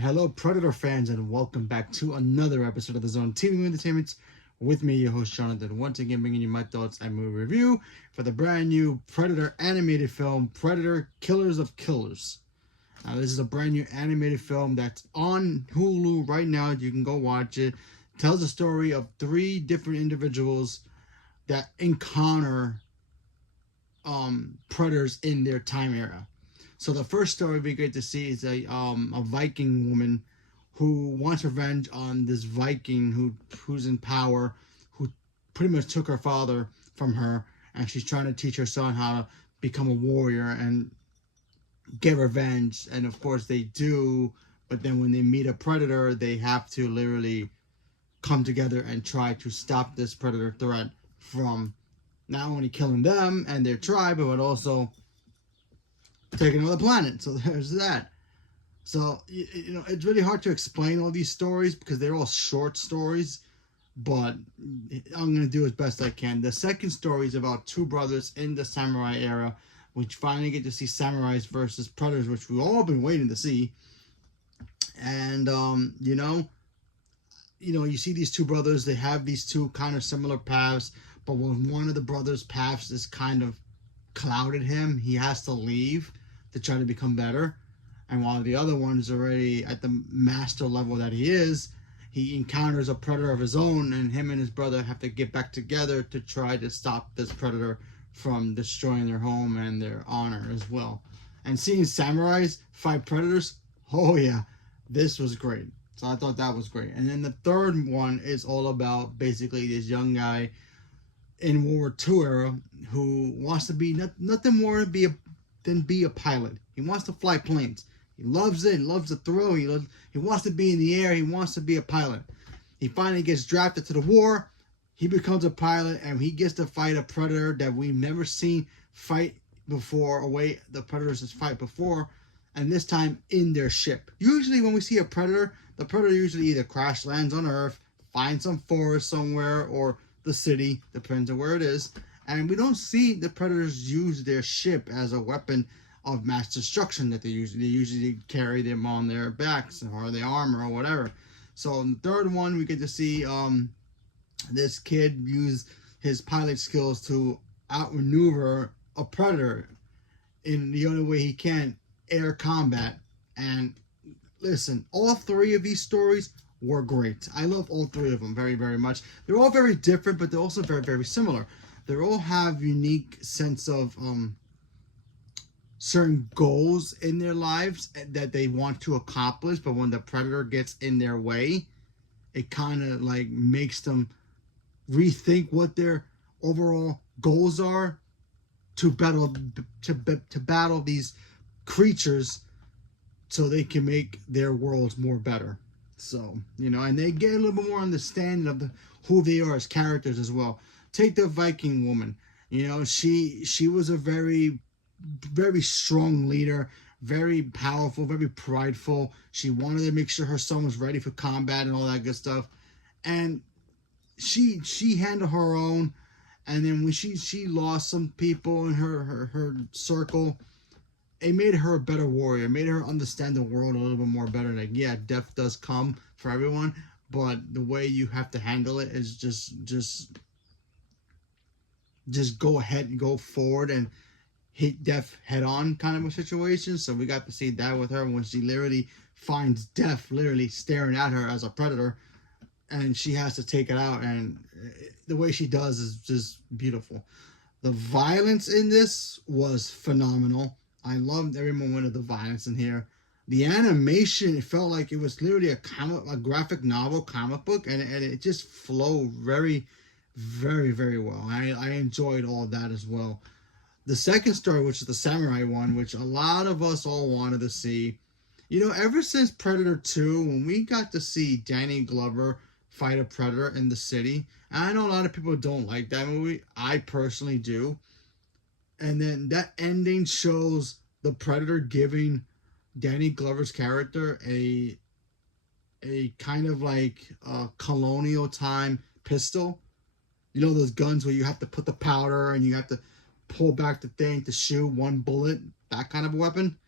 Hello, Predator fans, and welcome back to another episode of the Zone TV Entertainment with me, your host Jonathan. Once again, bringing you my thoughts and movie review for the brand new Predator animated film, Predator: Killers of Killers. Now, this is a brand new animated film that's on Hulu right now. You can go watch it. It tells the story of three different individuals that encounter predators in their time era. So the first story we get to see is a Viking woman who wants revenge on this Viking who's in power, who pretty much took her father from her, and she's trying to teach her son how to become a warrior and get revenge. And of course they do, but then when they meet a predator, they have to literally come together and try to stop this predator threat from not only killing them and their tribe, but also taking another planet. So there's that. So it's really hard to explain all these stories because they're all short stories, but I'm gonna do as best I can. The second story is about two brothers in the samurai era, which finally get to see samurais versus predators, which we've all been waiting to see. And you see these two brothers. They have these two kind of similar paths, but when one of the brothers' paths is kind of clouded him, he has to leave to try to become better. And while the other one is already at the master level that he is, he encounters a predator of his own, and him and his brother have to get back together to try to stop this predator from destroying their home and their honor as well. And seeing samurais fight predators, oh yeah, this was great. So I thought that was great. And then the third one is all about basically this young guy in World War II era who wants to be nothing more than be a pilot. He wants to fly planes. He loves it. He loves the thrill. He wants to be in the air. He wants to be a pilot. He finally gets drafted to the war. He becomes a pilot, and he gets to fight a predator that we've never seen fight before, or way the predators has fight before, and this time in their ship. Usually when we see a predator, the predator usually either crash lands on Earth, finds some forest somewhere, or the city, depends on where it is, and we don't see the predators use their ship as a weapon of mass destruction that they usually carry them on their backs or their armor or whatever. So in the third one, we get to see this kid use his pilot skills to outmaneuver a predator in the only way he can, air combat. And listen, all three of these stories were great. I love all three of them very, very much. They're all very different, but they're also very, very similar. They all have unique sense of certain goals in their lives that they want to accomplish, but when the predator gets in their way, it kind of like makes them rethink what their overall goals are to battle these creatures so they can make their worlds more better. So, and they get a little bit more understanding of who they are as characters as well. Take the Viking woman. She was a very, very strong leader, very powerful, very prideful. She wanted to make sure her son was ready for combat and all that good stuff. And she handled her own. And then when she lost some people in her circle, it made her a better warrior. It made her understand the world a little bit more better. Like, yeah, death does come for everyone, but the way you have to handle it is just go ahead and go forward and hit death head on kind of a situation. So we got to see that with her when she literally finds death literally staring at her as a predator, and she has to take it out, and the way she does is just beautiful. The violence in this was phenomenal. I loved every moment of the violence in here. The animation, it felt like it was literally a graphic novel comic book, and it just flowed very, very, very well. I enjoyed all of that as well. The second story, which is the samurai one, which a lot of us all wanted to see. Ever since Predator 2, when we got to see Danny Glover fight a predator in the city, and I know a lot of people don't like that movie. I personally do. And then that ending shows the predator giving Danny Glover's character a kind of like a colonial time pistol. Those guns where you have to put the powder and you have to pull back the thing to shoot one bullet, that kind of a weapon.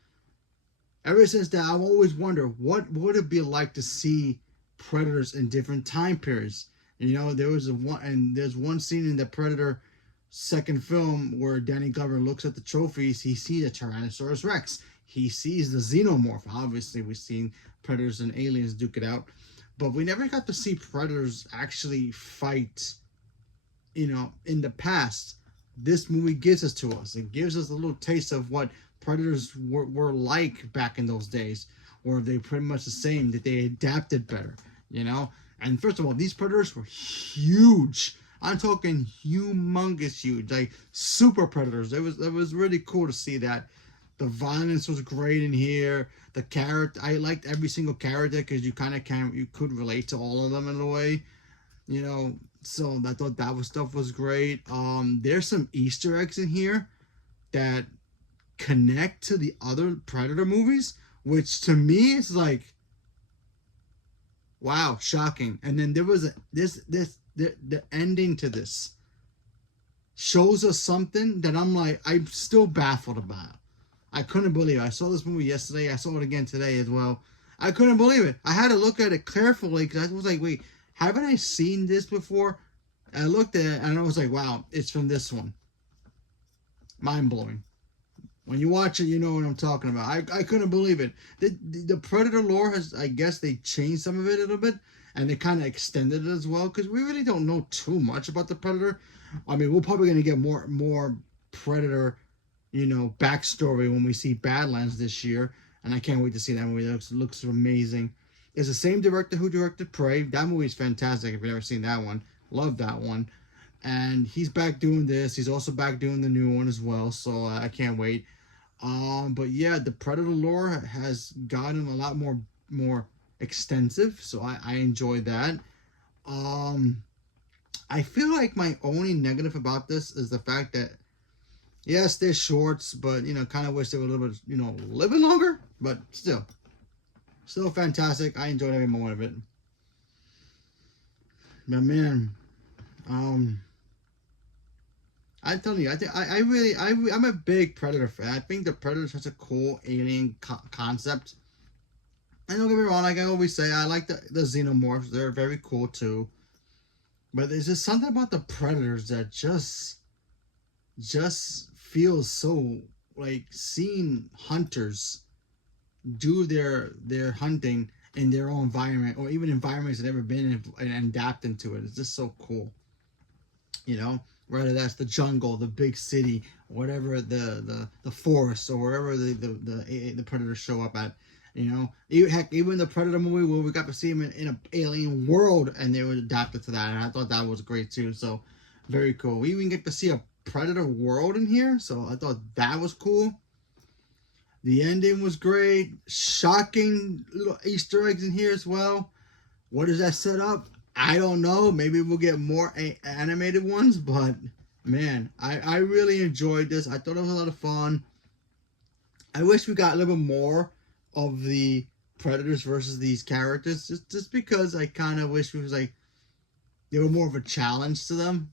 Ever since that, I've always wondered what would it be like to see predators in different time periods. You know, there's one scene in the Predator second film where Danny Glover looks at the trophies. He sees a Tyrannosaurus Rex. He sees the Xenomorph. Obviously, we've seen Predators and Aliens duke it out, but we never got to see Predators actually fight, you know, in the past. This movie gives us to us. It gives us a little taste of what Predators were like back in those days, or they pretty much the same, that they adapted better, you know. And first of all, these Predators were huge. I'm talking humongous huge, like super Predators. It was really cool to see that. The violence was great in here. The character, I liked every single character because you could relate to all of them in a way, you know. So I thought stuff was great. There's some Easter eggs in here that connect to the other Predator movies, which to me is like, wow, shocking. And then there was the ending to this shows us something that I'm still baffled about. I couldn't believe it. I saw this movie yesterday. I saw it again today as well. I couldn't believe it. I had to look at it carefully because I was like, wait, haven't I seen this before? And I looked at it and I was like, wow, it's from this one. Mind blowing. When you watch it, you know what I'm talking about. I couldn't believe it. The Predator lore has, I guess they changed some of it a little bit. And they kind of extended it as well. Because we really don't know too much about the Predator. I mean, we're probably going to get more Predator, you know, backstory when we see Badlands this year. And I can't wait to see that movie. It looks amazing. It's the same director who directed Prey. That movie's fantastic if you've never seen that one. Love that one. And he's back doing this. He's also back doing the new one as well. So I can't wait. But yeah, the Predator lore has gotten a lot more extensive. So I enjoy that. I feel like my only negative about this is the fact that, yes, they're shorts, but, you know, kind of wish they were a little bit, you know, a little bit longer. But still fantastic. I enjoyed every moment of it. But man, I'm telling you, I'm a big Predator fan. I think the Predator is such a cool alien concept. And don't get me wrong, like I always say, I like the Xenomorphs. They're very cool too. But there's just something about the Predators that just feels so like seeing hunters do their hunting in their own environment, or even environments they've never been in, and adapt into it. It's just so cool, you know. Whether that's the jungle, the big city, whatever, the forest, or wherever the Predators show up at, you know. Even the Predator movie where we got to see him in an alien world, and they were adapted to that, and I thought that was great too. So very cool. We even get to see a Predator world in here, so I thought that was cool. The ending was great. Shocking little Easter eggs in here as well. What does that set up? I don't know. Maybe we'll get more animated ones, but man, I really enjoyed this. I thought it was a lot of fun. I wish we got a little bit more of the Predators versus these characters, just because I kind of wish it was like they were more of a challenge to them.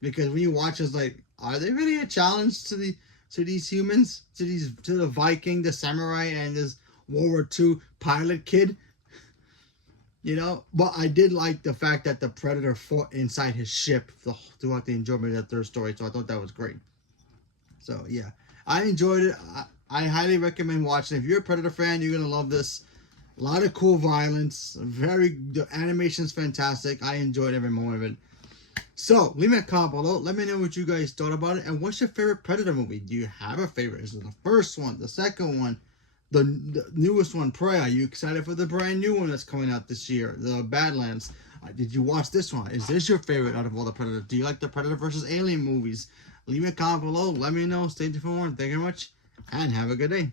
Because when you watch, it's like, are they really a challenge to these humans, to the Viking, the samurai, and this World War II pilot kid? You know, but I did like the fact that the Predator fought inside his ship throughout the enjoyment of that third story. So I thought that was great. So yeah, I enjoyed it. I highly recommend watching. If you're a Predator fan, you're gonna love this. A lot of cool violence. The animation's fantastic. I enjoyed every moment of it. So leave me a comment below. Let me know what you guys thought about it, and what's your favorite Predator movie? Do you have a favorite? Is it the first one, the second one, the newest one, Prey? Are you excited for the brand new one that's coming out this year, the Badlands? Did you watch this one? Is this your favorite out of all the Predators? Do you like the Predator versus Alien movies? Leave me a comment below. Let me know. Stay tuned for more. Thank you very much, and have a good day.